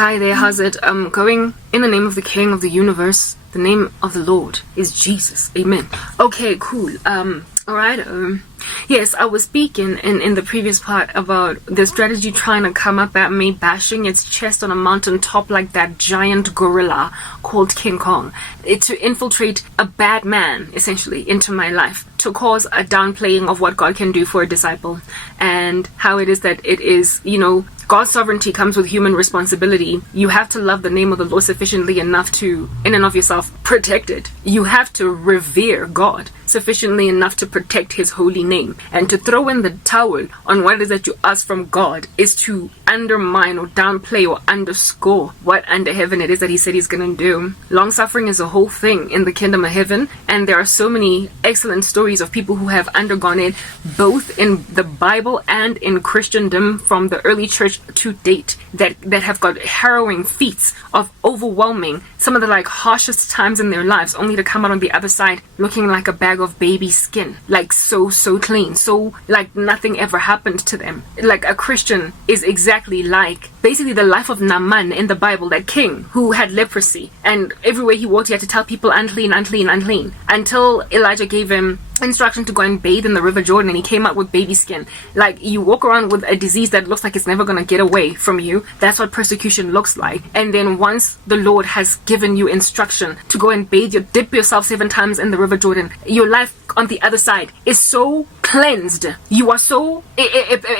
Hi there, how's it going? In the name of the King of the universe, the name of the Lord is Jesus. Amen. Okay, cool. Alright, yes, I was speaking in the previous part about the strategy trying to come up at me, bashing its chest on a mountain top like that giant gorilla called King Kong. To infiltrate a bad man, essentially, into my life, to cause a downplaying of what God can do for a disciple, and how it is that it is, God's sovereignty comes with human responsibility. You have to love the name of the Lord sufficiently enough to, in and of yourself, protect it. You have to revere God sufficiently enough to protect his holy name. And to throw in the towel on what it is that you ask from God is to undermine or downplay or underscore what under heaven it is that he said he's going to do. Long suffering is a whole thing in the kingdom of heaven, and there are so many excellent stories of people who have undergone it, both in the Bible and in Christendom from the early church to date, that have got harrowing feats of overwhelming some of the harshest times in their lives, only to come out on the other side looking like a bag of baby skin, so clean, so like nothing ever happened to them. Like a Christian is exactly like basically the life of Naaman in the Bible, that king who had leprosy, and everywhere he walked he had to tell people unclean, unclean, unclean, until Elijah gave him instruction to go and bathe in the river Jordan, and he came out with baby skin. Like, you walk around with a disease that looks like it's never going to get away from you. That's what persecution looks like. And then once the Lord has given you instruction to go and dip yourself 7 times in the river Jordan, your life on the other side is so cleansed. You are so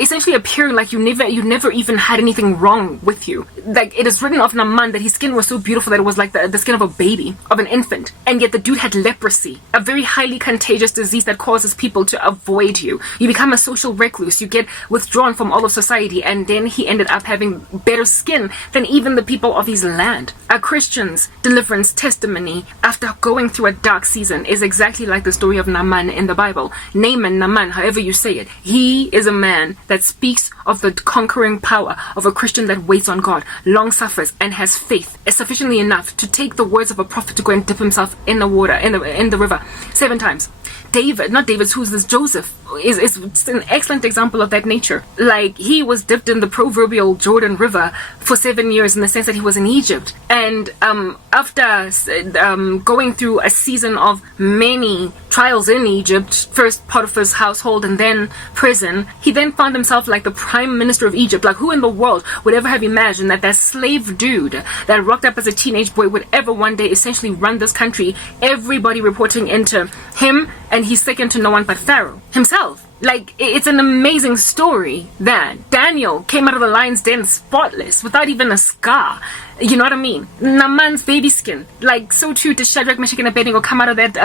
essentially appearing like you never even had anything wrong with you. Like, it is written of Naaman that his skin was so beautiful that it was like the skin of a baby, of an infant, and yet the dude had leprosy, a very highly contagious disease that causes people to avoid you. You become a social recluse, you get withdrawn from all of society, and then he ended up having better skin than even the people of his land. A Christian's deliverance testimony after going through a dark season is exactly like the story of Naaman in the Bible. Naaman, however you say it, he is a man that speaks of the conquering power of a Christian that waits on God, long suffers, and has faith sufficiently enough to take the words of a prophet to go and dip himself in the water, in the river 7 times. Joseph is an excellent example of that nature. Like, he was dipped in the proverbial Jordan River for 7 years, in the sense that he was in Egypt. And after going through a season of many trials in Egypt, first Potiphar's household and then prison, he then found himself like the prime minister of Egypt. Like, who in the world would ever have imagined that slave dude that rocked up as a teenage boy would ever one day essentially run this country, everybody reporting into him, and he's second to no one but Pharaoh himself. Like, it's an amazing story that Daniel came out of the lion's den spotless, without even a scar. You know what I mean? Naaman's baby skin. Like, so too did Shadrach, Meshach, and Abednego come out of that,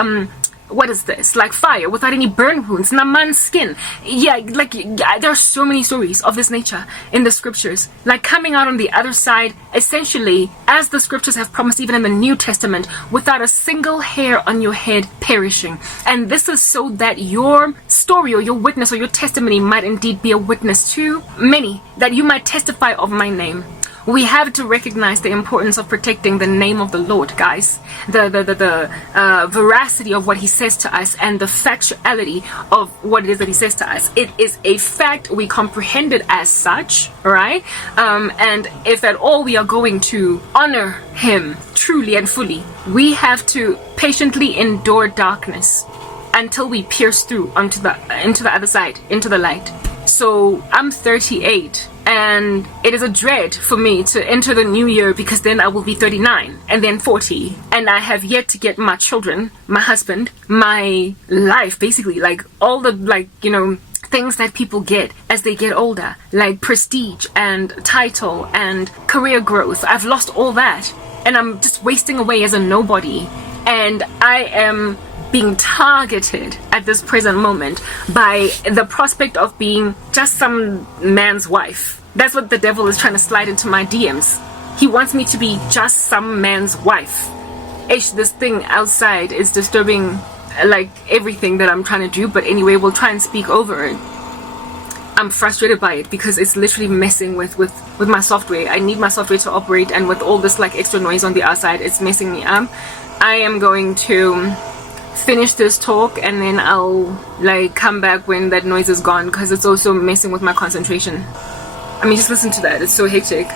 what is this? Like fire, without any burn wounds. Naaman's skin. Yeah, there are so many stories of this nature in the scriptures. Like, coming out on the other side, essentially, as the scriptures have promised even in the New Testament, without a single hair on your head perishing. And this is so that your story or your witness or your testimony might indeed be a witness to many, that you might testify of my name. We have to recognize the importance of protecting the name of the Lord, guys. The veracity of what he says to us, and the factuality of what it is that he says to us. It is a fact. We comprehend it as such, right? And if at all we are going to honor him truly and fully, we have to patiently endure darkness until we pierce through into the other side, into the light. So I'm 38, and it is a dread for me to enter the new year, because then I will be 39 and then 40, and I have yet to get my children, my husband, my life, basically, like all the things that people get as they get older, like prestige and title and career growth. I've lost all that, and I'm just wasting away as a nobody, and I am being targeted at this present moment by the prospect of being just some man's wife. That's what the devil is trying to slide into my DMs. He wants me to be just some man's wife. This thing outside is disturbing like everything that I'm trying to do, but anyway, we'll try and speak over it. I'm frustrated by it because it's literally messing with my software. I need my software to operate, and with all this extra noise on the outside, it's messing me up. I am going to finish this talk, and then I'll come back when that noise is gone, because it's also messing with my concentration. I mean, just listen to that. It's so hectic.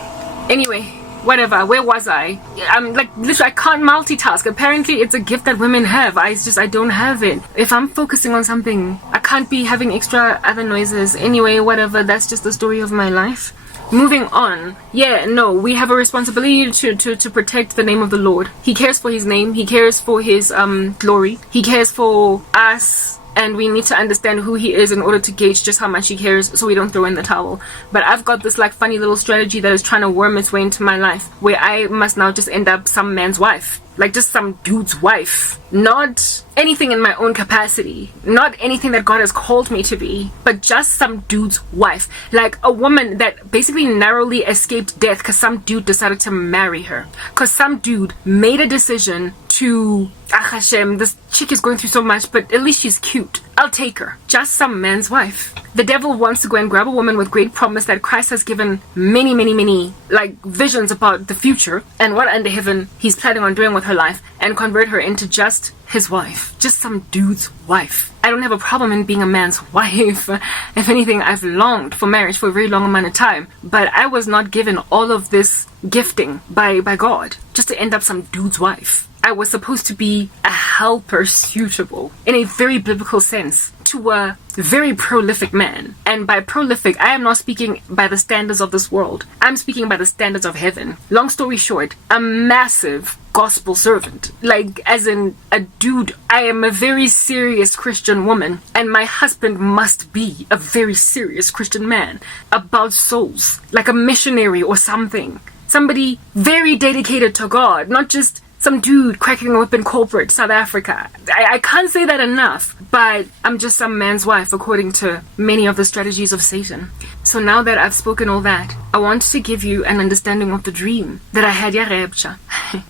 Anyway, whatever, where was I? I'm like, literally, I can't multitask. Apparently it's a gift that women have. I don't have it. If I'm focusing on something, I can't be having extra other noises. Anyway, whatever, that's just the story of my life. Moving on. Yeah, no, we have a responsibility to protect the name of the Lord. He cares for his name. He cares for his glory. He cares for us. And we need to understand who he is in order to gauge just how much he cares, so we don't throw in the towel. But I've got this like funny little strategy that is trying to worm its way into my life, where I must now just end up some man's wife. Like just some dude's wife. Not anything in my own capacity. Not anything that God has called me to be. But just some dude's wife. Like a woman that basically narrowly escaped death because some dude decided to marry her. Because some dude made a decision to... Hashem, this chick is going through so much, but at least she's cute. I'll take her. Just some man's wife. The devil wants to go and grab a woman with great promise that Christ has given many, many, many, like, visions about the future and what under heaven he's planning on doing with her life, and convert her into just his wife. Just some dude's wife. I don't have a problem in being a man's wife. If anything, I've longed for marriage for a very long amount of time, but I was not given all of this gifting by God just to end up some dude's wife. I was supposed to be a helper suitable, in a very biblical sense, to a very prolific man. And by prolific, I am not speaking by the standards of this world. I'm speaking by the standards of heaven. Long story short, a massive gospel servant. Like, as in a dude. I am a very serious Christian woman, and my husband must be a very serious Christian man about souls. Like a missionary or something. Somebody very dedicated to God, not just some dude cracking a whip in corporate South Africa. I can't say that enough, but I'm just some man's wife according to many of the strategies of Satan. So now that I've spoken all that, I want to give you an understanding of the dream that I had, Rapture.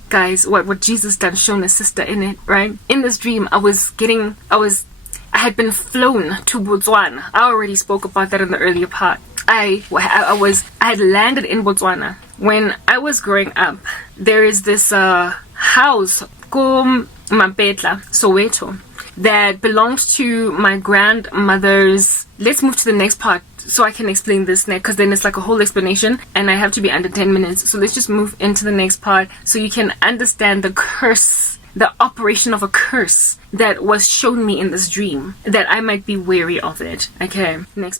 Guys, what Jesus done shown his sister in it, right? In this dream, I had been flown to Botswana. I already spoke about that in the earlier part. I had landed in Botswana. When I was growing up, there is this house, Mapetla, Soweto, that belongs to my grandmother's. Let's move to the next part so I can explain this next, because then it's like a whole explanation and I have to be under 10 minutes. So let's just move into the next part so you can understand the curse, the operation of a curse that was shown me in this dream, that I might be wary of it. Okay, next.